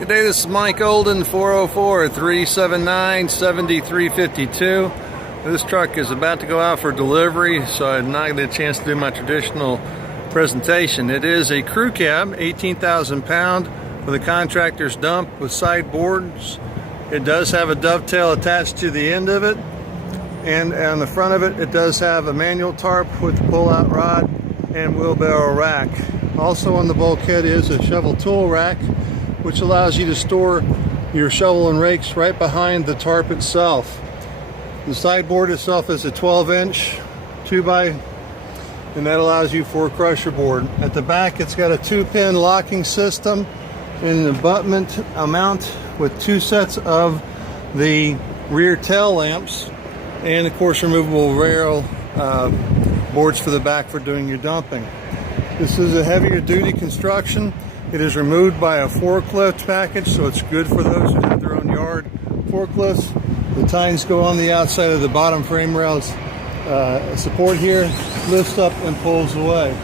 Good day, this is Mike Olden, 404-379-7352. This truck is about to go out for delivery, so I did not get a chance to do my traditional presentation. It is a crew cab, 18,000 pound, with a contractor's dump with side boards. It does have a dovetail attached to the end of it, and on the front of it, it does have a manual tarp with pull-out rod and wheelbarrow rack. Also on the bulkhead is a shovel tool rack, which allows you to store your shovel and rakes right behind the tarp itself. The sideboard itself is a 12-inch 2x, and that allows you for a crusher board. At the back, it's got a 2-pin locking system and an abutment mount with 2 sets of the rear tail lamps, and of course removable rail boards for the back for doing your dumping. This is a heavier duty construction. It is removed by a forklift package, so it's good for those who have their own yard forklifts. The tines go on the outside of the bottom frame rails. Support here lifts up and pulls away.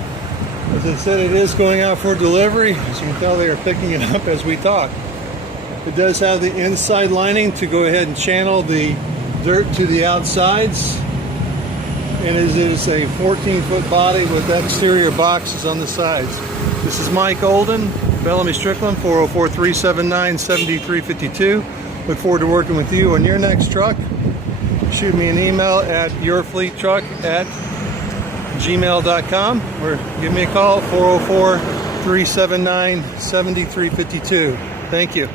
As I said, it is going out for delivery. As you can tell, they are picking it up as we talk. It does have the inside lining to go ahead and channel the dirt to the outsides. And it is a 14-foot body with exterior boxes on the sides. This is Mike Olden, Bellamy Strickland, 404-379-7352. Look forward to working with you on your next truck. Shoot me an email at yourfleettruck@gmail.com or give me a call at 404-379-7352. Thank you.